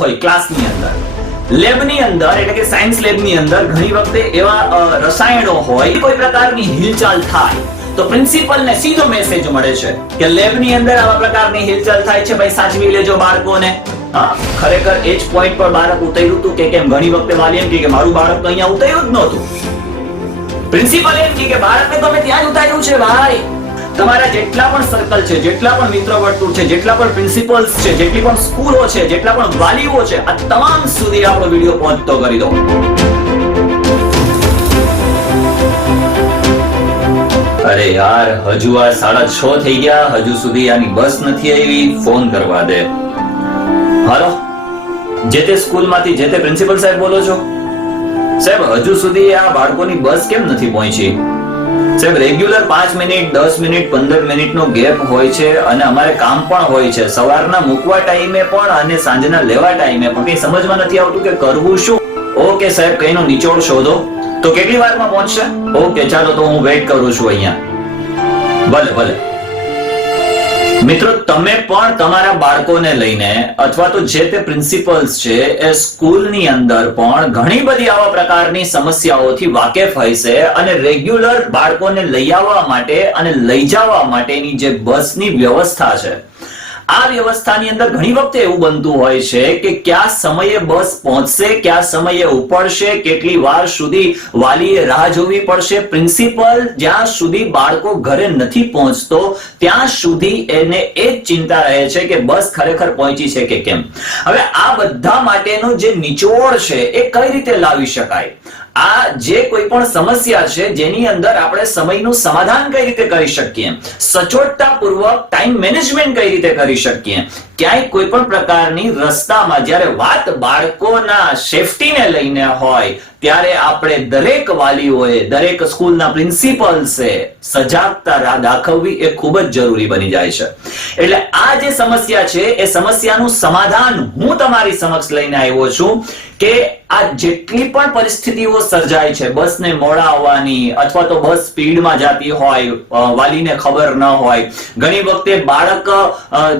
હોય ક્લાસની અંદર, લેબની અંદર એટલે કે સાયન્સ લેબની અંદર ઘણી વખતે એવા રસાયણો હોય, કોઈ પ્રકારની હિલચાલ થાય તો પ્રિન્સિપલને સીધો મેસેજ મળે છે કે લેબની અંદર આવા પ્રકારની હિલચાલ થાય છે, ભાઈ સાચવી લેજો બાળકોને. ખરેખર એ જ પોઈન્ટ પર બાળક ઉતર્યું હતું કે કેમ? ઘણી વખતે વાલી એમ કે મારું બાળક તો અહીંયા ઉતર્યું જ નહોતું. પ્રિન્સિપલ એમ કે બાળકને તો અમે ત્યાં જ ઉતાર્યું છે. ભાઈ, તમારા જેટલા પણ સર્કલ છે, જેટલા પણ મિત્ર વર્તુળ છે, જેટલા પણ પ્રિન્સિપલ્સ છે, જેટલી પણ સ્કૂલો છે, જેટલા પણ વાલીઓ છે, આ તમામ સુધી આપણો વિડિયો પહોંચતો કરી દો. અરે યાર, હજુ આ 6:30 થઈ ગયા, હજુ સુધી આની બસ નથી આવી. ફોન કરવા દે. હાલો, જે તે સ્કૂલમાંથી જે તે પ્રિન્સિપલ સાહેબ બોલો છો? સાહેબ, હજુ સુધી આ બાળકોની બસ કેમ નથી પહોંચી? સાહેબ, રેગ્યુલર 5 મિનિટ, 10 મિનિટ, 15 મિનિટનો ગેપ હોય છે અને અમારે કામ પણ હોય છે, સવારના મૂકવા ટાઈમે પણ અને સાંજના લેવા ટાઈમે પણ. કઈ સમજમાં નથી આવતું કે કરવું શું. ઓકે સાહેબ, કઈનો નિચોડ શોધો. તો કેટલી વારમાં પહોંચશે? ઓકે, ચાલો તો હું વેઇટ કરું છું અહીંયા. ભલે ભલે. મિત્રો, તમે પણ તમારા બાળકોને લઈને અથવા તો જે તે પ્રિન્સિપલ્સ છે એ સ્કૂલની અંદર પણ ઘણી બધી આવા પ્રકારની સમસ્યાઓથી વાકેફ હશે અને રેગ્યુલર બાળકોને લઈ આવવા માટે અને લઈ જવા માટેની જે બસની વ્યવસ્થા છે, આ વ્યવસ્થાની અંદર ઘણી વખતે એવું બનતું હોય છે કે કયા સમયે બસ પહોંચશે, કયા સમયે ઉપડશે, કેટલી વાર સુધી વાલીએ રાહ જોવી પડશે. પ્રિન્સિપલ જ્યાં સુધી બાળકો ઘરે નથી પહોંચતો ત્યાં સુધી એને એ જ ચિંતા રહે છે કે બસ ખરેખર પહોંચી છે કે કેમ. હવે આ બધા માટેનો જે નિચોડ છે એ કઈ રીતે લાવી શકાય? આ જે કોઈ પણ સમસ્યા છે જેની અંદર આપણે સમયનું સમાધાન કઈ રીતે કરી શકીએ, સચોટતાપૂર્વક ટાઈમ મેનેજમેન્ટ કઈ રીતે કરી શકીએ, ક્યાંય કોઈ પણ પ્રકારની રસ્તામાં જ્યારે વાત બાળકોના સેફટીને લઈને હોય ત્યારે આપણે દરેક વાલીઓએ, દરેક સ્કૂલના પ્રિન્સિપલ્સે સજાગતા દાખવવી એ ખૂબ જ જરૂરી બની જાય છે. એટલે આ જે સમસ્યા છે એ સમસ્યાનું સમાધાન હું તમારી સમક્ષ લઈને આવ્યો છું કે આ જેટલી પણ પરિસ્થિતિઓ સર્જાય છે, બસને મોડા આવવાની અથવા તો બસ સ્પીડમાં જતી હોય, વાલીને ખબર ન હોય, ઘણી વખતે બાળક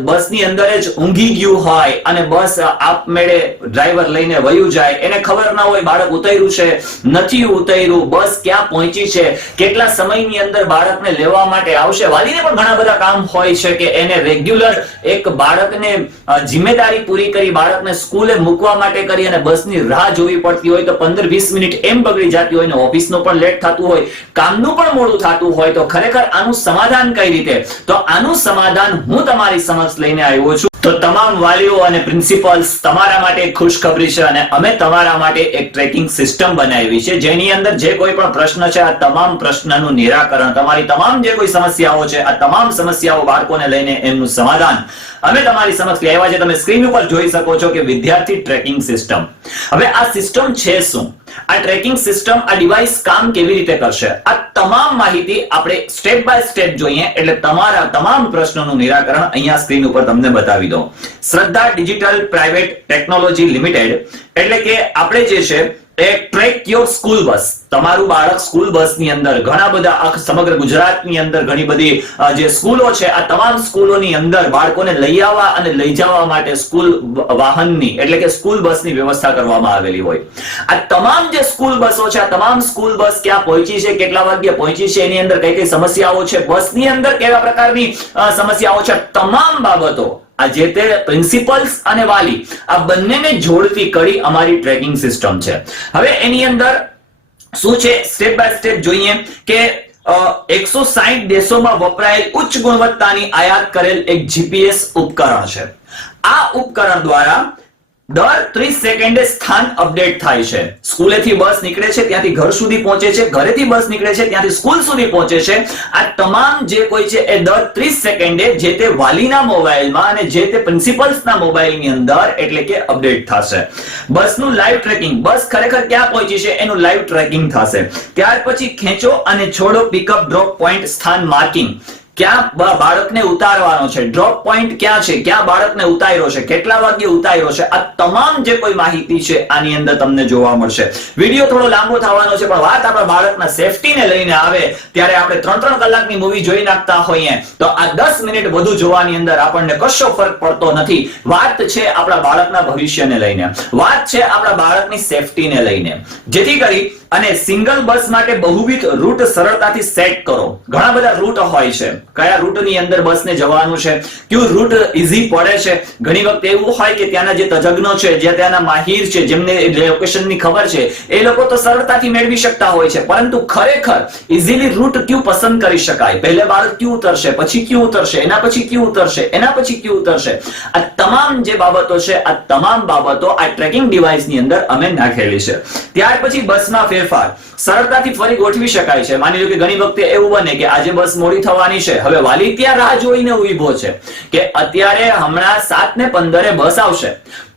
બસની અંદર જ ઊંઘી ગયું હોય અને બસ આપમેળે ડ્રાઈવર લઈને વયું જાય, એને ખબર ના હોય બાળક ઉતર્યું છે નથી ઉતર્યું, બસ ક્યાં પહોંચી છે, કેટલા સમયની અંદર બાળકને લેવા માટે આવશે. વાલીને પણ ઘણા બધા કામ હોય છે કે એને રેગ્યુલર એક બાળકને જિમ્મેદારી પૂરી કરી બાળકને સ્કૂલે મૂકવા માટે કરી અને બસની રાહ જોવી પડતી હોય તો 15-20 મિનિટ એમ બગડી જતી હોય ને ઓફિસનું પણ લેટ થતું હોય, કામનું પણ મોડું થતું હોય. તો ખરેખર આનું સમાધાન કઈ રીતે? તો આનું સમાધાન હું તમારી સમક્ષ લઈને આવ્યો છું. તો તમામ વાલીઓ અને પ્રિન્સિપલ્સ, તમારા માટે એક ખુશખબરી છે અને અમે તમારા માટે એક ટ્રેકિંગ સિસ્ટમ બનાવી છે જેની અંદર જે કોઈ પણ પ્રશ્ન છે આ તમામ પ્રશ્નનું નિરાકરણ, તમારી તમામ જે કોઈ સમસ્યાઓ છે આ તમામ સમસ્યાઓ બાળકોને લઈને એમનું સમાધાન અમે તમારી સમક્ષ લાવ્યા છે. તમે સ્ક્રીન ઉપર જોઈ શકો છો કે વિદ્યાર્થી ટ્રેકિંગ સિસ્ટમ. હવે આ સિસ્ટમ છે શું? આ ટ્રેકિંગ સિસ્ટમ, આ ડિવાઇસ કામ કેવી રીતે કરશે, આ તમામ માહિતી આપણે સ્ટેપ બાય સ્ટેપ જોઈએ એટલે તમારા તમામ પ્રશ્નોનું નિરાકરણ અહીંયા સ્ક્રીન ઉપર તમને બતાવી દો. શ્રદ્ધા ડિજિટલ પ્રાઇવેટ ટેકનોલોજી લિમિટેડ એટલે કે આપણે જે છે એ ટ્રેક યોર સ્કૂલ બસ, તમારું બાળક સ્કૂલ બસની અંદર, ઘણા બધા સમગ્ર ગુજરાતની અંદર ઘણી બધી જે સ્કૂલો છે આ તમામ સ્કૂલોની અંદર બાળકોને લઈ આવવા અને લઈ જવા માટે સ્કૂલ વાહનની એટલે કે સ્કૂલ બસની વ્યવસ્થા કરવામાં આવેલી હોય. આ તમામ જે સ્કૂલ બસો છે આ તમામ સ્કૂલ બસ ક્યાં પહોંચી છે, કેટલા વાગ્યે પહોંચી છે, એની અંદર કઈ કઈ સમસ્યાઓ છે, બસની અંદર કેવા પ્રકારની સમસ્યાઓ છે, તમામ બાબતો આ જે તે પ્રિન્સિપલ્સ અને વાલી આ બંનેને જોડતી કડી અમારી ટ્રેકિંગ સિસ્ટમ છે. હવે એની અંદર શું છે સ્ટેપ બાય સ્ટેપ જોઈએ કે 160 દેશોમાં વપરાયેલ ઉચ્ચ ગુણવત્તાની આયાત કરેલ એક જીપીએસ ઉપકરણ છે. આ ઉપકરણ દ્વારા દર 30 સેકન્ડે સ્થાન અપડેટ થાય છે. સ્કૂલેથી બસ નીકળે છે ત્યાંથી ઘર સુધી પહોંચે છે, ઘરેથી બસ નીકળે છે ત્યાંથી સ્કૂલ સુધી પહોંચે છે. આ તમામ જે કોઈ છે એ દર 30 સેકન્ડે જે તે વાલીના મોબાઈલમાં અને જે તે પ્રિન્સિપલ્સના મોબાઈલની અંદર એટલે કે અપડેટ થશે. બસનું લાઈવ ટ્રેકિંગ, બસ ખરેખર ક્યાં પહોંચી છે એનું લાઈવ ટ્રેકિંગ થશે. ત્યાર પછી ખેંચો અને છોડો પિકઅપ ડ્રોપ પોઈન્ટ સ્થાન માર્કિંગ, ક્યાં બાળકને ઉતારવાનો છે, ડ્રોપ પોઈન્ટ ક્યાં છે, ક્યાં બાળકને ઉતાર્યો છે, કેટલા વાગ્યે ઉતાર્યો છે, આ તમામ જે કોઈ માહિતી છે આની અંદર તમને જોવા મળશે. વિડીયો થોડો લાંબો થવાનો છે, પણ વાત આપણા બાળકના સેફટીને લઈને આવે ત્યારે આપણે 3-3 કલાકની મૂવી જોઈ નાખતા હોઈએ તો આ 10 મિનિટ વધુ જોવાની અંદર આપણને કશો ફરક પડતો નથી. વાત છે આપણા બાળકના ભવિષ્યને લઈને, વાત છે આપણા બાળકની સેફટીને લઈને. જેથી કરી અને સિંગલ બસ માટે બહુવિધ રૂટ સરળતાથી સેટ કરો. ઘણા બધા રૂટ હોય છે, કયા રૂટની અંદર બસને જવાનું છે, કયું રૂટ ઈઝી પડે છે. ઘણી વખત એવું હોય કે ત્યાંના જે તજજ્ઞો છે, જે ત્યાંના માહિર છે, જેમને લોકેશનની ખબર છે, એ લોકો તો સરળતાથી મેળવી શકતા હોય છે, પરંતુ ખરેખર ઈઝીલી રૂટ ક્યું પસંદ કરી શકાય, પહેલે બાળક ક્યું ઉતરશે, પછી ક્યું ઉતરશે, એના પછી ક્યું ઉતરશે, એના પછી ક્યું ઉતરશે, આ તમામ જે બાબતો છે, આ તમામ બાબતો આ ટ્રેકિંગ ડિવાઇસની અંદર અમે નાખેલી છે. ત્યાર પછી બસમાં ફેરફાર સરળતાથી ફરી ગોઠવી શકાય છે. માની લો કે ઘણી વખતે એવું બને કે આજે બસ મોડી થવાની છે, હવે વાલી ત્યાં રાહ જોઈને ઊભો છે કે અત્યારે હમણાં 7:15 બસ આવશે,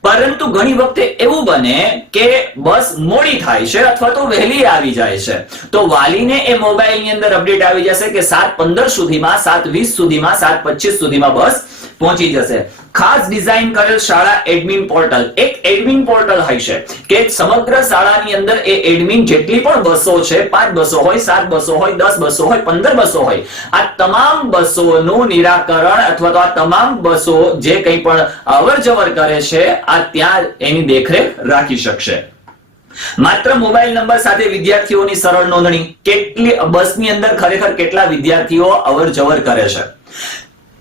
પરંતુ ઘણી વખતે એવું બને કે બસ મોડી થાય છે અથવા તો વહેલી આવી જાય છે, તો વાલીને એ મોબાઈલની અંદર અપડેટ આવી જશે કે 7:15 સુધીમાં, 7:20 સુધીમાં, 7:25 સુધીમાં બસ પહોંચી જશે. ખાસ ડિઝાઇન કરેલ શાળા એડમિન પોર્ટલ, એક એડમિન પોર્ટલ હશે કે સમગ્ર શાળાની અંદર એ એડમિન જેટલી પણ બસો છે, 5 બસો હોય, 7 બસો હોય, 10 બસો હોય, 15 બસો હોય, આ તમામ બસોનું નિરાકરણ અથવા તો આ તમામ બસો જે કંઈ પણ અવરજવર કરે છે આ ત્યાં એની દેખરેખ રાખી શકશે. માત્ર મોબાઈલ નંબર સાથે વિદ્યાર્થીઓની સરળ નોંધણી. કેટલી બસની અંદર ખરેખર કેટલા વિદ્યાર્થીઓ અવરજવર કરે છે?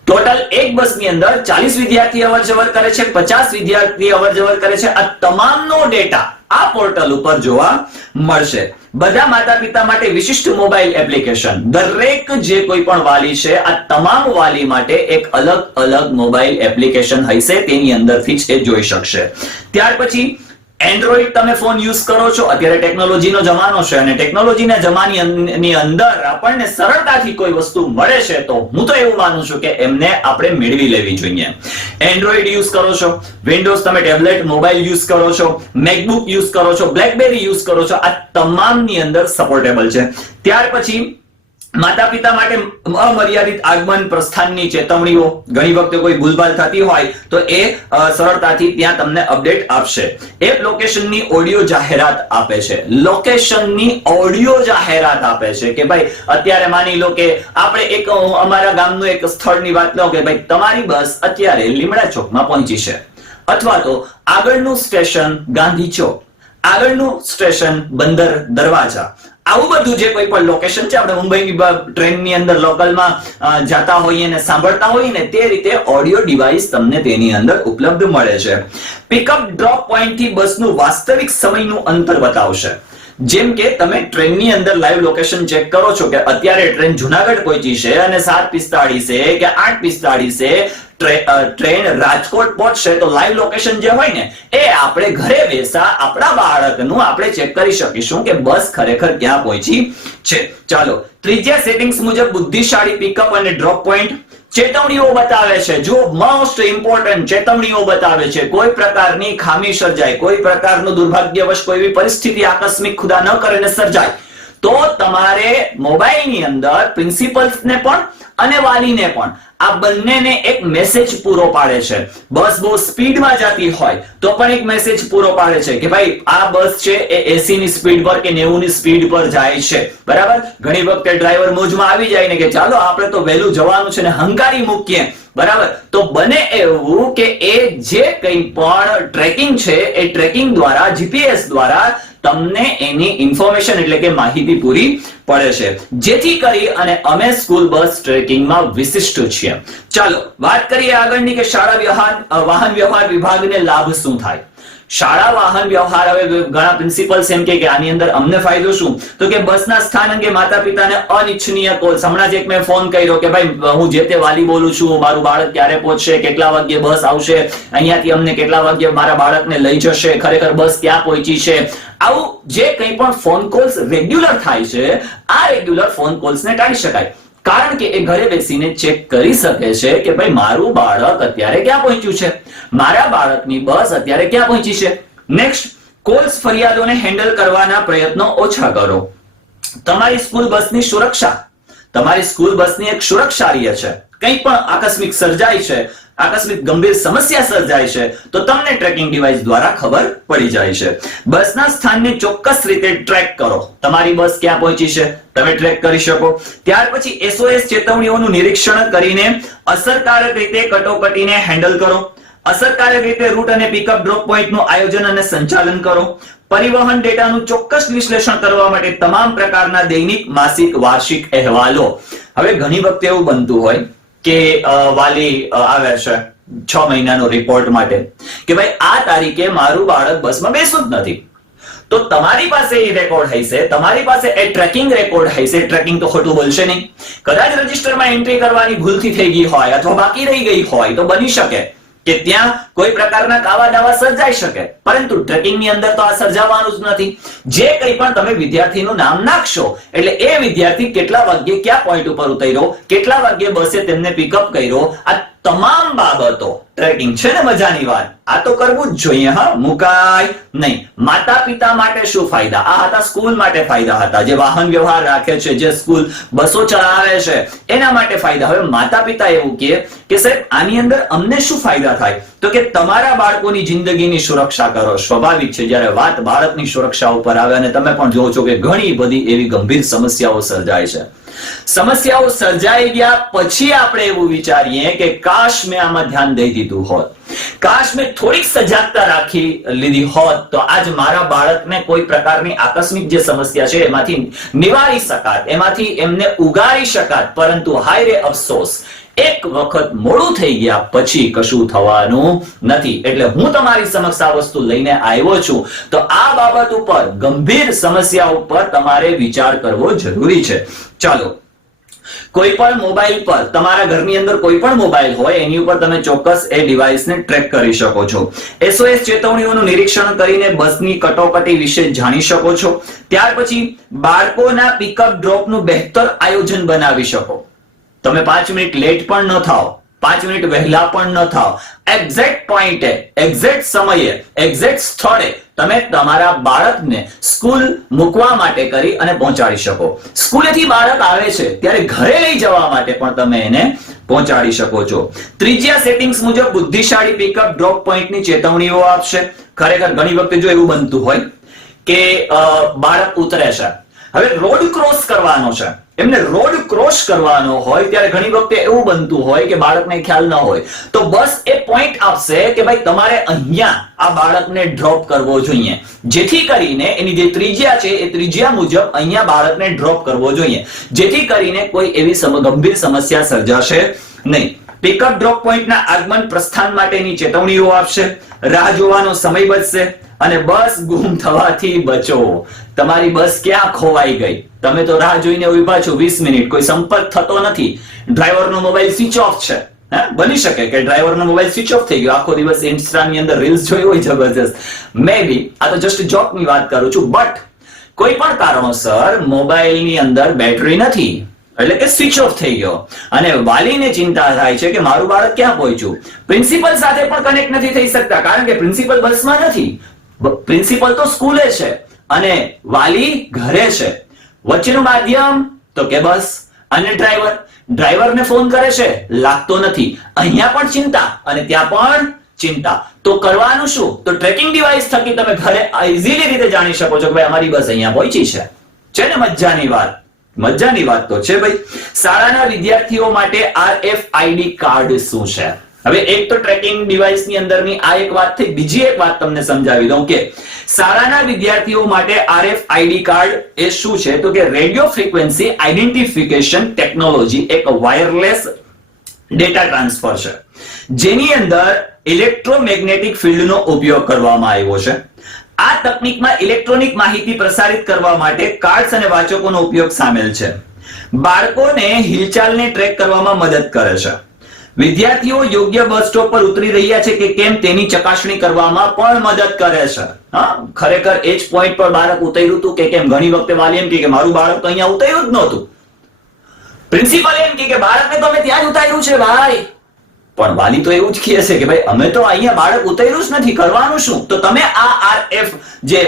ટોટલ એક બસની અંદર 40 વિદ્યાર્થી અવરજવર કરે છે, 50 વિદ્યાર્થી અવરજવર કરે છે. આ તમામનો ડેટા આ પોર્ટલ ઉપર જોવા મળશે. બધા માતા પિતા માટે વિશિષ્ટ મોબાઈલ એપ્લિકેશન. દરેક જે કોઈ પણ વાલી છે આ તમામ વાલી માટે એક અલગ અલગ મોબાઈલ એપ્લિકેશન હશે, તેની અંદરથી જ એ જોઈ શકશે. ત્યાર પછી એન્ડ્રોઈડ તમે ફોન યુઝ કરો છો, અત્યારે ટેકનોલોજીનો જમાનો છે અને ટેકનોલોજીના જમાનાની અંદર આપણને સરળતાથી કોઈ વસ્તુ મળે છે તો હું તો એવું માનું છું કે એમને આપણે મેળવી લેવી જોઈએ. એન્ડ્રોઈડ યુઝ કરો છો, વિન્ડોઝ તમે ટેબ્લેટ મોબાઈલ યુઝ કરો છો, મેકબુક યુઝ કરો છો, બ્લેકબેરી યુઝ કરો છો, આ તમામની અંદર સપોર્ટેબલ છે. ત્યાર પછી માતા પિતા માટે અમર્યાદિત આગમન પ્રસ્થાનની ચેતવણીઓ. ઘણી વખતે કોઈ ભૂલભાલ થતી હોય તો એ સરળતાથી ત્યાં તમને અપડેટ આપશે. એપ લોકેશનની ઓડિયો જાહેરાત આપે છે, લોકેશનની ઓડિયો જાહેરાત આપે છે કે ભાઈ અત્યારે માની લો કે આપણે એક અમારા ગામનું એક સ્થળની વાત લો કે ભાઈ તમારી બસ અત્યારે લીમડા ચોકમાં પહોંચી છે, અથવા તો આગળનું સ્ટેશન ગાંધી ચોક, આગળનું સ્ટેશન બંદર દરવાજા. આવું બધું જે કોઈ પણ લોકેશન છે, આપણે મુંબઈની ટ્રેનની અંદર લોકલમાં જતા હોઈએ ને સાંભળતા હોઈએ ને તે રીતે ઓડિયો ડિવાઇસ તમને તેની અંદર ઉપલબ્ધ મળે છે. પિકઅપ ડ્રોપ પોઈન્ટ થી બસનું વાસ્તવિક સમયનું અંતર બતાવશે. જેમ કે તમે ટ્રેનની અંદર લાઈવ લોકેશન ચેક કરો છો કે અત્યારે ટ્રેન જુનાગઢ પહોંચી છે અને 7:45 કે 8:45 ટ્રેન રાજકોટ પહોંચશે, તો લાઈવ લોકેશન જે હોય ને એ આપણે ઘરે બેસા આપણા બાળકનું આપણે ચેક કરી શકીશું કે બસ ખરેખર ક્યાં પહોંચી છે. ચાલો, ત્રીજા સેટિંગ્સ મુજબ બુદ્ધિશાળી પિકઅપ અને ડ્રોપ પોઈન્ટ. ચેતવણીઓ બતાવે છે, જો મોસ્ટ ઇમ્પોર્ટન્ટ ચેતવણીઓ બતાવે છે. કોઈ પ્રકારની ખામી સર્જાય, કોઈ પ્રકારનું દુર્ભાગ્યવશ કોઈ એવી પરિસ્થિતિ આકસ્મિક ખુદા ન કરે ને સર્જાય તો તમારે મોબાઈલની અંદર પ્રિન્સિપલ્સને પણ અને વાલીને પણ આ બંનેને એક મેસેજ પૂરો પાડે છે. બસ બહુ સ્પીડમાં જતી હોય તો પણ એક મેસેજ પૂરો પાડે છે કે ભાઈ આ બસ છે એ 80 ની સ્પીડ પર કે 90 ની સ્પીડ પર જાય છે, બરાબર. ઘણી વખતે ડ્રાઈવર મોજમાં આવી જાય ને કે ચાલો આપણે તો વહેલું જવાનું છે ને હંકારી મૂકીએ, બરાબર. તો બને એવું કે એ જે કંઈ પણ ટ્રેકિંગ છે એ ટ્રેકિંગ દ્વારા, જીપીએસ દ્વારા તમને એની ઇન્ફોર્મેશન એટલે કે માહિતી પૂરી પડે છે, જેથી કરી અને અમે સ્કૂલ બસ ટ્રેકિંગમાં વિશિષ્ટ છીએ. ચાલો વાત કરીએ આગળની કે શાળા વાહન વ્યવહાર વિભાગને લાભ શું થાય. શાળા વાહન વ્યવહાર, હવે ઘણા પ્રિન્સિપલ્સ એમ કે આની અંદર અમને ફાયદો શું, તો કે બસના સ્થાન અંગે માતા પિતાને અનિચ્છનીય કોલ્સ. હમણાં જ એક મેં ફોન કર્યો કે ભાઈ હું જે તે વાલી બોલું છું, મારું બાળક ક્યારે પહોંચશે, કેટલા વાગ્યે બસ આવશે, અહીંયાથી અમને કેટલા વાગ્યે મારા બાળકને લઈ જશે, ખરેખર બસ ક્યાં પહોંચી છે. આવું જે કંઈ પણ ફોન કોલ્સ રેગ્યુલર થાય છે, આ રેગ્યુલર ફોન કોલ્સને ટાળી શકાય. કારણ કે એ ઘરે બેસીને ચેક કરી શકે છે કે ભાઈ મારું બાળક અત્યારે ક્યાં પહોંચ્યું છે, મારા બાળકની બસ અત્યારે ક્યાં પહોંચી છે. નેક્સ્ટ, કોલ્સ ફરિયાદોને હેન્ડલ કરવાના પ્રયત્નો ઓછા કરો. તમારી સ્કૂલ બસની સુરક્ષા તમારી સ્કૂલ બસની એક સુરક્ષા રહે છે. કંઈ પણ આકસ્મિક સર્જાય છે, આકસ્મિક ગંભીર સમસ્યા સર્જાય છે તો તમને ટ્રેકિંગ ડિવાઇસ દ્વારા ખબર પડી જાય છે. બસના સ્થાનને ચોક્કસ રીતે ટ્રેક કરો. તમારી બસ ક્યાં પહોંચી છે તમે ટ્રેક કરી શકો. ત્યાર પછી SOS ચેતવણીઓનું નિરીક્ષણ કરીને અસરકારક રીતે કટોકટીને હેન્ડલ કરો. અસરકારક રીતે રૂટ અને પિકઅપ ડ્રોપ પોઈન્ટનું આયોજન અને સંચાલન કરો. પરિવહન ડેટાનું ચોક્કસ વિશ્લેષણ કરવા માટે તમામ પ્રકારના દૈનિક, માસિક, વાર્ષિક અહેવાલો. હવે ઘણી વખતે એવું બનતું હોય કે વાલી આવે છે 6 મહિનાનો રિપોર્ટ માટે કે ભાઈ આ તારીખે મારું બાળક બસમાં બેસતું જ નથી. તો તમારી પાસે એ રેકોર્ડ હશે, તમારી પાસે એ ટ્રેકિંગ રેકોર્ડ હશે. ટ્રેકિંગ તો ખોટું બોલશે નહીં. કદાચ રજીસ્ટરમાં એન્ટ્રી કરવાની ભૂલથી થઈ ગઈ હોય અથવા બાકી રહી ગઈ હોય તો બની શકે કે ત્યાં કોઈ પ્રકારના કાવા દાવા સર્જાઈ શકે, પરંતુ ટ્રેકિંગની અંદર તો આ સર્જાવાનું જ નથી. જે કંઈ પણ તમે વિદ્યાર્થીનું નામ નાખશો એટલે એ વિદ્યાર્થી કેટલા વાગ્યે કયા પોઈન્ટ ઉપર ઉતર્યો, કેટલા વાગ્યે બસે તેમને પિકઅપ કર્યો, આ તમામ બાબતો ટ્રેકિંગ છે ને મજાની વાત. આ તો કરવું જ જોઈએ. હા, મુકાય નહીં. માતા પિતા માટે શું ફાયદા? આ હતા સ્કૂલ માટે ફાયદા હતા, જે વાહન વ્યવહાર રાખે છે, જે સ્કૂલ બસો ચલાવે છે એના માટે ફાયદા. હવે માતા પિતા એવું કે સાહેબ આની અંદર અમને શું ફાયદા થાય? તો કે તમારા બાળકોની જિંદગીની સુરક્ષા કરો. સ્વાભાવિક છે જ્યારે વાત બાળકની સુરક્ષા ઉપર આવે અને તમે પણ જોવો છો કે ઘણી બધી એવી ગંભીર સમસ્યાઓ સર્જાય છે. સમસ્યાઓ સર્જાઈ ગયા પછી આપણે એવું વિચારીએ કે કાશ મેં આમાં ધ્યાન દઈ દીધું હોત, કાશ મેં થોડીક સજાગતા રાખી લીધી હોત તો આજ મારા બાળકને કોઈ પ્રકારની આકસ્મિક જે સમસ્યા છે એમાંથી નિવારી શકાત, એમાંથી એમને ઉગારી શકાત. પરંતુ હાય રે અફસોસ, એક વખત મોડું થઈ ગયા પછી કશું થવાનું નથી. એટલે હું તમારી સમક્ષ આ વસ્તુ લઈને આવ્યો છું. તો આ બાબત ઉપર, ગંભીર સમસ્યા ઉપર તમારે વિચાર કરવો જરૂરી છે. ચાલો, કોઈ પણ મોબાઈલ પર, તમારા ઘરની અંદર કોઈ પણ મોબાઈલ હોય એની ઉપર તમે ચોક્કસ એ ડિવાઇસને ટ્રેક કરી શકો છો. SOS ચેતવણીઓનું નિરીક્ષણ કરીને બસની કટોકટી વિશે જાણી શકો છો. ત્યાર પછી બાળકોના પિકઅપ ડ્રોપનું બહેતર આયોજન બનાવી શકો. તમે 5 મિનિટ લેટ પણ ન થાઓ, 5 મિનિટ વહેલા પણ ન થાઓ. એક્ઝેક્ટ પોઈન્ટે, એક્ઝેક્ટ સમયે, એક્ઝેક્ટ સ્થળે તમે તમારા બાળકને સ્કૂલ મૂકવા માટે કરી અને પહોંચાડી શકો. સ્કૂલેથી બાળક આવે છે ત્યારે ઘરે લઈ જવા માટે પણ તમે એને પહોંચાડી શકો છો. ત્રીજા સેટિંગ્સ મુજબ બુદ્ધિશાળી પિકઅપ ડ્રોપ પોઈન્ટની ચેતવણીઓ આપશે. ખરેખર ઘણી વખતે જો એવું બનતું હોય કે બાળક ઉતરે છે, હવે રોડ ક્રોસ કરવાનો છે, એમને રોડ ક્રોસ કરવાનો હોય ત્યારે ઘણી વખતે એવું બનતું હોય કે બાળકને ખ્યાલ ન હોય તો બસ એ પોઈન્ટ આપશે કે ભાઈ તમારે અહીંયા આ બાળકને ડ્રોપ કરવો જોઈએ, જેથી કરીને એની જે ત્રિજ્યા છે એ ત્રિજ્યા મુજબ અહીંયા બાળકને ડ્રોપ કરવો જોઈએ, જેથી કરીને કોઈ એવી ગંભીર સમસ્યા સર્જાશે નહીં. પિકઅપ ડ્રોપ પોઈન્ટના આગમન પ્રસ્થાન માટેની ચેતવણીઓ આપશે. રાહ જોવાનો સમય બચશે અને બસ ગુમ થવાથી બચો. તમારી બસ ક્યાં ખોવાઈ ગઈ, તમે તો રાહ જોઈને ઉભા છો 20 મિનિટ, કોઈ સંપર્ક થતો નથી, ડ્રાઈવરનો મોબાઈલ સ્વિચ ઓફ છે. બની શકે કે ડ્રાઈવરનો મોબાઈલ સ્વિચ ઓફ થઈ ગયો, આખો દિવસ ઇન્સ્ટાની અંદર રીલ્સ જોઈ હોય જબરજસ્ત. મે બી આ તો જસ્ટ જોકની વાત કરું છું, બટ કોઈ પણ કારણોસર મોબાઈલની અંદર બેટરી નથી એટલે કે સ્વિચ ઓફ થઈ ગયો અને વાલીને ચિંતા થાય છે કે મારું બાળક ક્યાં પહોંચ્યું. પ્રિન્સિપલ સાથે પણ કનેક્ટ નથી થઈ શકતા કારણ કે પ્રિન્સિપલ બસમાં નથી, પ્રિન્સિપલ તો સ્કૂલે છે અને વાલી ઘરે છે. વચ્ચેનું માધ્યમ તો કે બસ અને ડ્રાઈવર. ડ્રાઈવરને ફોન કરે છે, લાગતો નથી. અહીંયા પણ ચિંતા અને ત્યાં પણ ચિંતા. તો કરવાનું શું? તો ટ્રેકિંગ ડિવાઇસ થકી તમે ઘરે ઇઝીલી રીતે જાણી શકો છો કે ભાઈ અમારી બસ અહીંયા પહોંચી છે. છે ને મજાની વાત? મજાની વાત તો છે ભાઈ. શાળાના વિદ્યાર્થીઓ માટે RFID કાર્ડ શું છે? હવે એક તો ટ્રેકિંગ ડિવાઇસની અંદરની આ એક વાત થઈ, બીજી એક વાત તમને સમજાવી દઉં કે શાળાના વિદ્યાર્થીઓ માટે RFID કાર્ડ એ શું છે? તો કે રેડિયો ફ્રીક્વન્સી આઇડેન્ટિફિકેશન ટેકનોલોજી, એક વાયરલેસ ડેટા ટ્રાન્સફર છે જેની અંદર ઇલેક્ટ્રોમેગ્નેટિક ફિલ્ડનો ઉપયોગ કરવામાં આવ્યો છે. આ તકનીકમાં ઇલેક્ટ્રોનિક માહિતી પ્રસારિત કરવા માટે કાર્ડ્સ અને વાચકોનો ઉપયોગ સામેલ છે. બાળકોને હિલચાલને ટ્રેક કરવામાં મદદ કરે છે. વિદ્યાર્થીઓ યોગ્ય બસ સ્ટોપ પર ઉતરી રહ્યા છે કે કેમ તેની ચકાસણી કરવામાં પણ મદદ કરે છે. ખરેખર એ જ પોઈન્ટ પર બાળક ઉતર્યું હતું કે કેમ? ઘણી વખતે વાલી એમ કે મારું બાળક તો અહીંયા ઉતર્યું જ નહોતું. પ્રિન્સિપલ એમ કે બાળકને તો અમે ત્યાં જ ઉતાર્યું છે ભાઈ, પણ વાલી તો એવું જ કહે છે કે ભાઈ અમે તો અહીંયા બાળક ઉતર્યું જ નથી, કરવાનું શું? તો તમે આ RF જે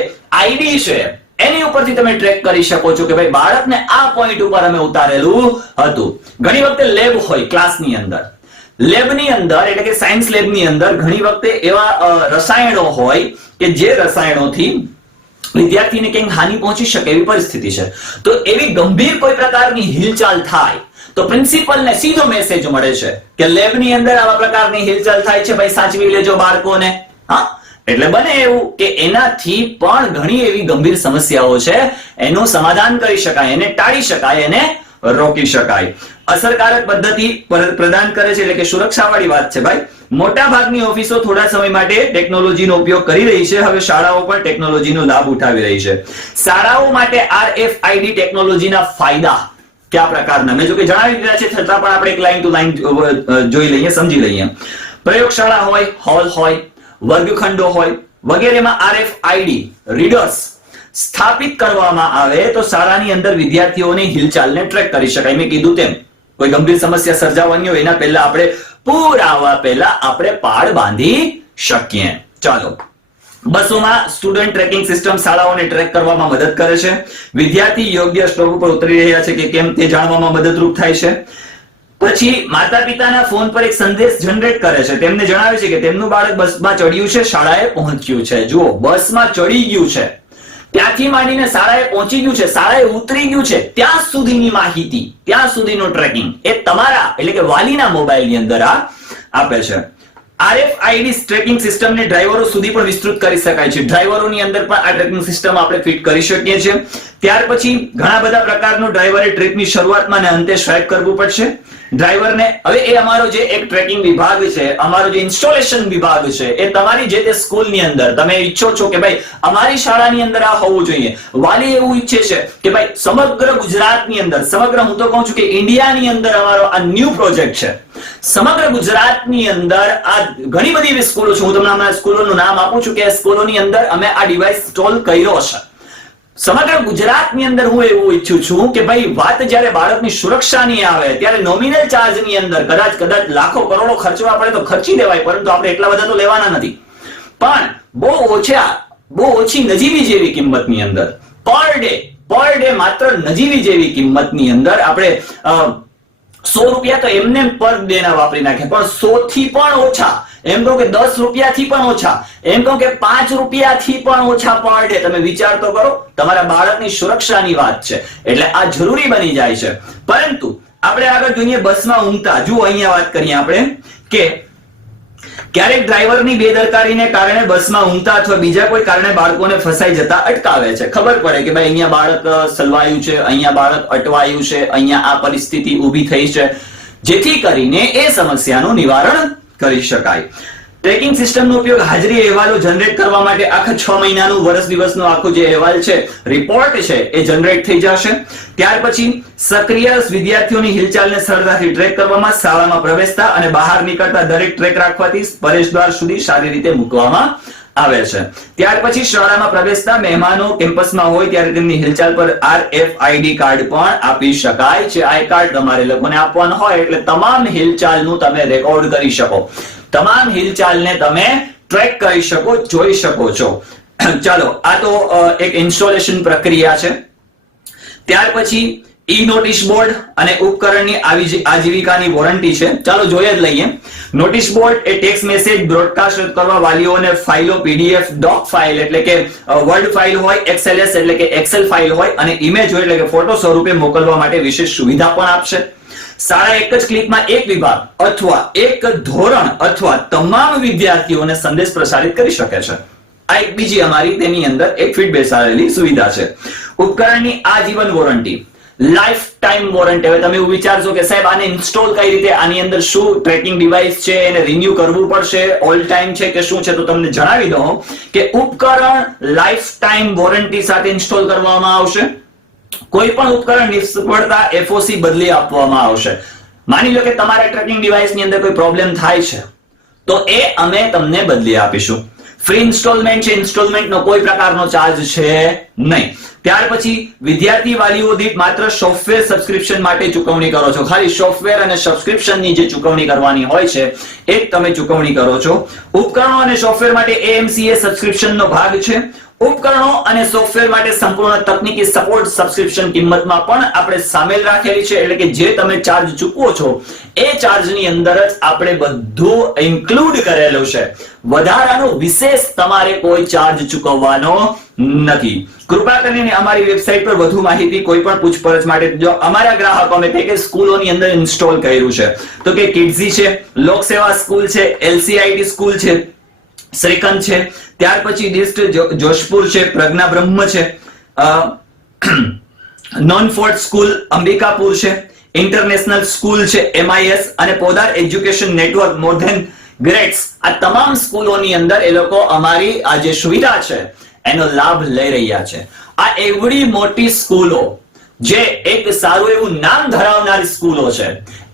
ID છે એની ઉપરથી તમે ટ્રેક કરી શકો છો કે ભાઈ બાળકને આ પોઈન્ટ ઉપર અમે ઉતારેલું હતું. ઘણી વખતે લેબ હોય ક્લાસની અંદર, લેબની અંદર એટલે કે સાયન્સ લેબની અંદર ઘણી વખતે એવા રસાયણો હોય કે જે રસાયણોથી વિદ્યાર્થીને કંઈક હાનિ પહોંચી શકે એવી પરિસ્થિતિ છે. તો એવી ગંભીર કોઈ પ્રકારની હિલચાલ થાય તો પ્રિન્સિપલને સીધો મેસેજ મળે છે કે લેબની અંદર આવા પ્રકારની હિલચાલ થાય છે, ભાઈ સાચવી લેજો બાળકોને. હા, એટલે બને એવું કે એનાથી પણ ઘણી એવી ગંભીર સમસ્યાઓ છે એનું સમાધાન કરી શકાય, એને ટાળી શકાય, એને રોકી શકાય. અસરકારક પદ્ધતિ પ્રદાન કરે છે એટલે કે સુરક્ષાવાળી વાત છે ભાઈ. મોટા ભાગની ઓફિસો થોડા સમય માટે ટેકનોલોજીનો ઉપયોગ કરી રહી છે. હવે શાળાઓ પણ ટેકનોલોજીનો લાભ ઉઠાવી રહી છે. શાળાઓ માટે RFID ટેકનોલોજીના ફાયદા કયા પ્રકારના મેં જો કે જણાવી દીધા છે, છતાં પણ આપણે એક લાઈન ટુ લાઈન જોઈ લઈએ, સમજી લઈએ. પ્રયોગશાળા હોય, હોલ હોય, વર્ગખંડો હોય વગેરેમાં RFID રીડર્સ સ્થાપિત કરવામાં આવે તો શાળાની અંદર વિદ્યાર્થીઓની હિલચાલને ટ્રેક કરી શકાય. મેં કીધું તેમ કોઈ ગંભીર સમસ્યા સર્જાવાની હોય એના પહેલા આપણે પુરાવા પહેલા આપણે પાળ બાંધી શકીએ. ચાલો, બસોમાં સ્ટુડન્ટ ટ્રેકિંગ સિસ્ટમ શાળાઓને ટ્રેક કરવામાં મદદ કરે છે. વિદ્યાર્થી યોગ્ય સ્ટોપ ઉપર ઉતરી રહ્યા છે કે કેમ તે જાણવામાં મદદરૂપ થાય છે. પછી માતા પિતાના ફોન પર એક સંદેશ જનરેટ કરે છે, તેમને જણાવે છે કે તેમનું બાળક બસમાં ચડ્યું છે, શાળાએ પહોંચ્યું છે. જુઓ, બસમાં ચડી ગયું છે, ત્યાંથી માંડીને શાળાએ પહોંચી ગયું છે, શાળાએ ઉતરી ગયું છે, ત્યાં સુધીની માહિતી, ત્યાં સુધીનું ટ્રેકિંગ એ તમારા એટલે કે વાલીના મોબાઈલની અંદર આપે છે. RFID ટ્રેકિંગ સિસ્ટમને ડ્રાઈવરો સુધી પણ વિસ્તૃત કરી શકાય છે. ડ્રાઈવરોની અંદર પણ આ ટ્રેકિંગ સિસ્ટમ આપણે ફિટ કરી શકીએ છીએ. ત્યાર પછી ઘણા બધા પ્રકારનું ડ્રાઈવરે ટ્રીપની શરૂઆતમાં અને અંતે સ્વાઇપ કરવું પડશે. ડ્રાઈવરને હવે એ અમારો જે એક ટ્રેકિંગ વિભાગ છે, અમારો જે ઇન્સ્ટોલેશન વિભાગ છે, એ તમારી જે તે સ્કૂલની અંદર તમે ઈચ્છો છો કે ભાઈ અમારી શાળાની અંદર આ હોવું જોઈએ. વાલી એવું ઈચ્છે છે કે ભાઈ સમગ્ર ગુજરાતની અંદર, સમગ્ર હું તો કહું છું કે ઇન્ડિયાની અંદર અમારો આ ન્યૂ પ્રોજેક્ટ છે. સમગ્ર ગુજરાતની અંદર આ ઘણી બધી એવી સ્કૂલો છે, હું તમને હમણાં સ્કૂલોનું નામ આપું છું કે સ્કૂલોની અંદર અમે આ ડિવાઇસ ઇન્સ્ટોલ કર્યો છે. સમગ્ર ગુજરાતની અંદર હું એવું ઈચ્છું છું કે ભાઈ વાત જ્યારે બાળકની સુરક્ષાની આવે ત્યારે નોમિનલ ચાર્જની અંદર કદાચ લાખો કરોડો ખર્ચવા પડે તો ખર્ચી દેવાય, પરંતુ આપણે એટલા બધા તો લેવાના નથી. પણ બહુ ઓછી નજીવી જેવી કિંમતની અંદર પર ડે માત્ર નજીવી જેવી કિંમતની અંદર આપણે 100 રૂપિયા તો એમને પર ડે ના વાપરી નાખે, પણ 100 થી પણ ઓછા, એમ કહો કે 10 રૂપિયાથી પણ ઓછા, એમ કહો કે 5 રૂપિયાથી પણ ઓછા પર ડે. તમે વિચાર તો કરો, તમારા બાળકની સુરક્ષાની વાત છે એટલે આ જરૂરી બની જાય છે. પરંતુ આપણે આગળ જોઈએ બસમાં ઊંઘતા. જુઓ, અહીંયા વાત કરીએ આપણે કે ક્યારેક ડ્રાઈવરની બેદરકારીને કારણે બસમાં ઊંઘતા અથવા બીજા કોઈ કારણે બાળકોને ફસાઈ જતા અટકાવે છે. ખબર પડે કે ભાઈ અહીંયા બાળક સલવાયું છે, અહીંયા બાળક અટવાયું છે, અહીંયા આ પરિસ્થિતિ ઊભી થઈ છે, જેથી કરીને એ સમસ્યાનું નિવારણ કરી શકાય. ટ્રેકિંગ સિસ્ટમનો ઉપયોગ હાજરી અહેવાલો જનરેટ કરવા માટે આખા 6 મહિનાનું વર્ષ દિવસનો આખો જે અહેવાલ છે, રિપોર્ટ છે, એ જનરેટ થઈ જશે. ત્યાર પછી સક્રિય વિદ્યાર્થીઓની હિલચાલને સરળતાથી ટ્રેક કરવામાં, શાળામાં પ્રવેશતા અને બહાર નીકળતા દરેક ટ્રેક રાખવાથી પ્રવેશદ્વાર સુધી સારી રીતે મૂકવામાં આવે છે. ત્યાર પછી શાળામાં પ્રવેશતા મહેમાનો કેમ્પસમાં હોય ત્યારે તેમની હિલચાલ પર RFID કાર્ડ પણ આપી શકાય છે. આ કાર્ડ તમારે લોકોને આપવાનું હોય એટલે તમામ હિલચાલનું તમે રેકોર્ડ કરી શકો, તમામ હિલચાલને તમે ટ્રેક કરી શકો, જોઈ શકો છો. ચાલો, આ તો એક ઇન્સ્ટોલેશન પ્રક્રિયા છે. ત્યાર પછી ઈ નોટિસ બોર્ડ અને ઉપકરણની આજીવિકાની વોરંટી છે. ચાલો જોઈએ જ લઈએ. નોટિસ બોર્ડ એ ટેક્સ્ટ મેસેજ બ્રોડકાસ્ટ કરવા વાલીઓને ફાઇલો PDF ડોક ફાઇલ એટલે કે વર્ડ ફાઇલ હોય, XLS એટલે કે એક્સેલ ફાઇલ હોય અને ઇમેજ હોય એટલે કે ફોટો સ્વરૂપે મોકલવા માટે વિશેષ સુવિધા પણ આપશે. શાળા એક જ ક્લિકમાં એક વિભાગ અથવા એક ધોરણ અથવા તમામ વિદ્યાર્થીઓને સંદેશ પ્રસારિત કરી શકે છે. આ એક બીજી અમારી તેની અંદર એક ફીટ બેસાડેલી સુવિધા છે. ઉપકરણની આજીવન વોરંટી, લાઈફ ટાઈમ વોરંટી. હવે તમે એવું વિચારશો કે સાહેબ આને ઇન્સ્ટોલ કઈ રીતે, આની અંદર શું ટ્રેકિંગ ડિવાઇસ છે, એને રિન્યુ કરવું પડશે, ઓલ ટાઈમ છે કે શું છે, તો તમને જણાવી દઉં કે ઉપકરણ લાઈફ ટાઈમ વોરંટી સાથે ઇન્સ્ટોલ કરવામાં આવશે. કોઈ પણ ઉપકરણ નિષ્ફળતા FOC બદલી આપવામાં આવશે. માની લો કે તમારા ટ્રેકિંગ ડિવાઇસની અંદર કોઈ પ્રોબ્લેમ થાય છે તો એ અમે તમને બદલી આપીશું. ફ્રી ઇન્સ્ટોલમેન્ટ છે, ઇન્સ્ટોલમેન્ટનો કોઈ પ્રકારનો ચાર્જ છે નહીં. ત્યાર પછી વિદ્યાર્થી વાલીઓ દીઠ માત્ર સોફ્ટવેર સબસ્ક્રિપ્શન માટે ચૂકવણી કરો છો. ખાલી સોફ્ટવેર અને સબસ્ક્રિપ્શનની જે ચૂકવણી કરવાની હોય છે એ તમે ચૂકવણી કરો છો. ઉપકરણો અને સોફ્ટવેર માટે AMCA સબસ્ક્રિપ્શનનો ભાગ છે. ઉપકરણો અને સોફ્ટવેર માટે સંપૂર્ણ તકનીકી સપોર્ટ સબસ્ક્રિપ્શન કિંમતમાં પણ આપણે સામેલ રાખેલી છે, એટલે કે જે તમે ચાર્જ ચૂકવો છો એ ચાર્જની અંદર જ આપણે બધું ઇન્ક્લુડ કરેલું છે. વધારાનો વિશેષ તમારે કોઈ ચાર્જ ચૂકવવાનો નથી. કૃપા કરીને અમારી વેબસાઇટ પર વધુ માહિતી કોઈ પણ પૂછપરછ માટે જો અમારા ગ્રાહકો અમે કે સ્કૂલોની અંદર ઇન્સ્ટોલ કર્યું છે તો કે કિડઝી છે, લોક સેવા સ્કૂલ છે, LCIT સ્કૂલ છે, શ્રીકંઠ છે, ત્યાર પછી દિસ્ટ જોશપુર છે, પ્રજ્ઞા બ્રહ્મ છે, નોનફોર્ટ સ્કૂલ અંબિકાપુર છે, ઇન્ટરનેશનલ સ્કૂલ છે MIS અને Podar education network more than grades. આ તમામ સ્કૂલોની અંદર એ લોકો અમારી આ જે સુવિધા છે એનો લાભ લઈ રહ્યા છે. આ એવડી મોટી સ્કૂલો જે એક સારું એવું નામ ધરાવનારી સ્કૂલો છે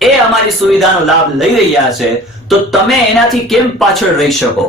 એ અમારી સુવિધાનો લાભ લઈ રહ્યા છે, તો તમે એનાથી કેમ પાછળ રહી શકો?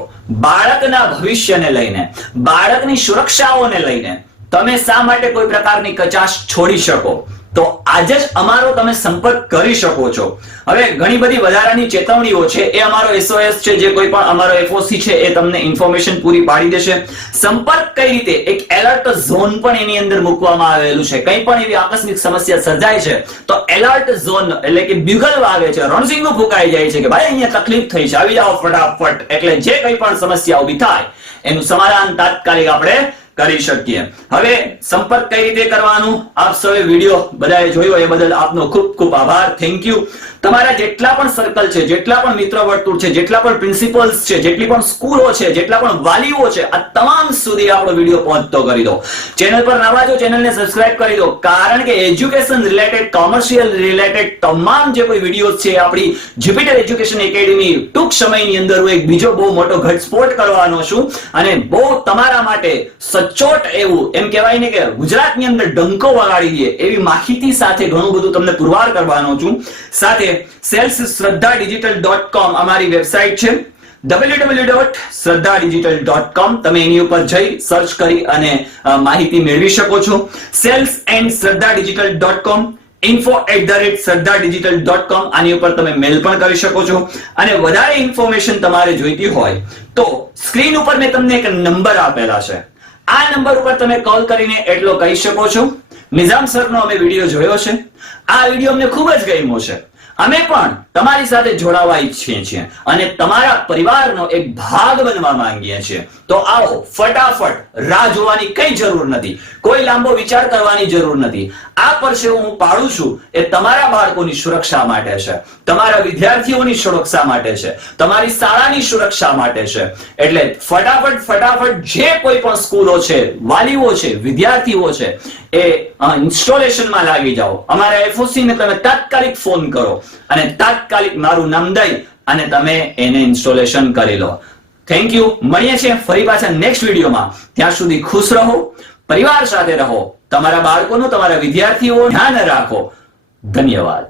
બાળકના ભવિષ્યને લઈને, બાળકની સુરક્ષાઓને લઈને તમે શા માટે કોઈ પ્રકારની કચાશ છોડી શકો? તો આજે જ અમારો તમે સંપર્ક કરી શકો છો. હવે ઘણી બધી વધારાની ચેતવણીઓ છે, એ અમારો SOS છે, જે કોઈ પણ અમારો FOC છે એ તમને ઇન્ફોર્મેશન પૂરી પાડી દેશે. સંપર્ક કઈ રીતે, એક એલર્ટ ઝોન પણ એની અંદર મૂકવામાં આવેલું છે. કંઈ પણ એવી આકસ્મિક સમસ્યા સર્જાય છે તો એલર્ટ ઝોન એટલે કે બ્યુગલ વાગે છે, રણસિંગો ફૂંકાઈ જાય છે કે ભાઈ અહીંયા તકલીફ થઈ છે, આવી જાઓ ફટાફટ. એટલે જે કંઈ પણ સમસ્યા ઊભી થાય એનું સમાધાન તાત્કાલિક આપણે કરી શકીએ. હવે સંપર્ક કઈ રીતે કરવાનું આપ સૌએ વિડિયો બધાએ જોયો એ બદલ આપનો ખૂબ ખૂબ આભાર. Thank you. તમારા જેટલા પણ સર્કલ છે, જેટલા પણ મિત્ર વર્તુળ છે, જેટલા પણ પ્રિન્સિપલ્સ છે, જેટલી પણ સ્કૂલો છે, જેટલા પણ વાલીઓ છે, આ તમામ સુધી આપણો વિડિયો પહોંચતો કરી દો. ચેનલ પર નવા છો ચેનલને સબસ્ક્રાઇબ કરી દો, કારણ કે એજ્યુકેશન રિલેટેડ, કોમર્શિયલ રિલેટેડ તમામ જે કોઈ વિડિયોઝ છે આપણી જ્યુપિટર એજ્યુકેશન એકેડમી ટૂંક સમયની અંદર હું એક બીજો બહુ મોટો ઘટસ્ફોટ કરવાનો છું અને બહુ તમારા માટે સચોટ એવું એમ કહેવાય ને કે ગુજરાતની અંદર ડંકો વગાડી દે એવી માહિતી સાથે ઘણું બધું તમને પુરવાર કરવાનો છું. સાથે selfshraddhadigital.com અમારી વેબસાઇટ છે, www.shraddhadigital.com. તમે એની ઉપર જઈ સર્ચ કરી અને માહિતી મેળવી શકો છો. selfshraddhadigital.com, info@shraddhadigital.com આની ઉપર તમે મેલ પણ કરી શકો છો. અને વધારે ઇન્ફોર્મેશન તમારે જોઈતી હોય તો સ્ક્રીન ઉપર મેં તમને એક નંબર આપેલા છે, આ નંબર ઉપર તમે કોલ કરીને એટલો કહી શકો છો, નિઝામ સરનો અમે વિડિયો જોયો છે, આ વિડિયો અમને ખૂબ જ ગમ્યો છે, અમે પણ તમારી સાથે જોડાવા ઈચ્છીએ છીએ અને તમારા પરિવારનો એક ભાગ બનવા માંગીએ છીએ. તો આવો, ફટાફટ. રાહ જોવાની કઈ જરૂર નથી, કોઈ લાંબો વિચાર કરવાની જરૂર નથી. આ પરસેવો હું પાડું છું એ તમારા બાળકોની સુરક્ષા માટે છે, તમારા વિદ્યાર્થીઓની સુરક્ષા માટે છે, તમારી શાળાની સુરક્ષા માટે છે. એટલે ફટાફટ જે કોઈ પણ સ્કૂલો છે, વાલીઓ છે, વિદ્યાર્થીઓ છે એ ઇન્સ્ટોલેશનમાં લાગી જાઓ. અમારા FOC ને તમે તાત્કાલિક ફોન કરો અને તાત્કાલિક મારું નામ દઈ અને તમે એને ઇન્સ્ટોલેશન કરી લો. Thank you. મળીએ છીએ ફરી પાછા નેક્સ્ટ વિડીયોમાં. ત્યાં સુધી ખુશ રહો, પરિવાર સાથે રહો, તમારા બાળકોનું, તમારા વિદ્યાર્થીઓ ધ્યાન રાખો. ધન્યવાદ.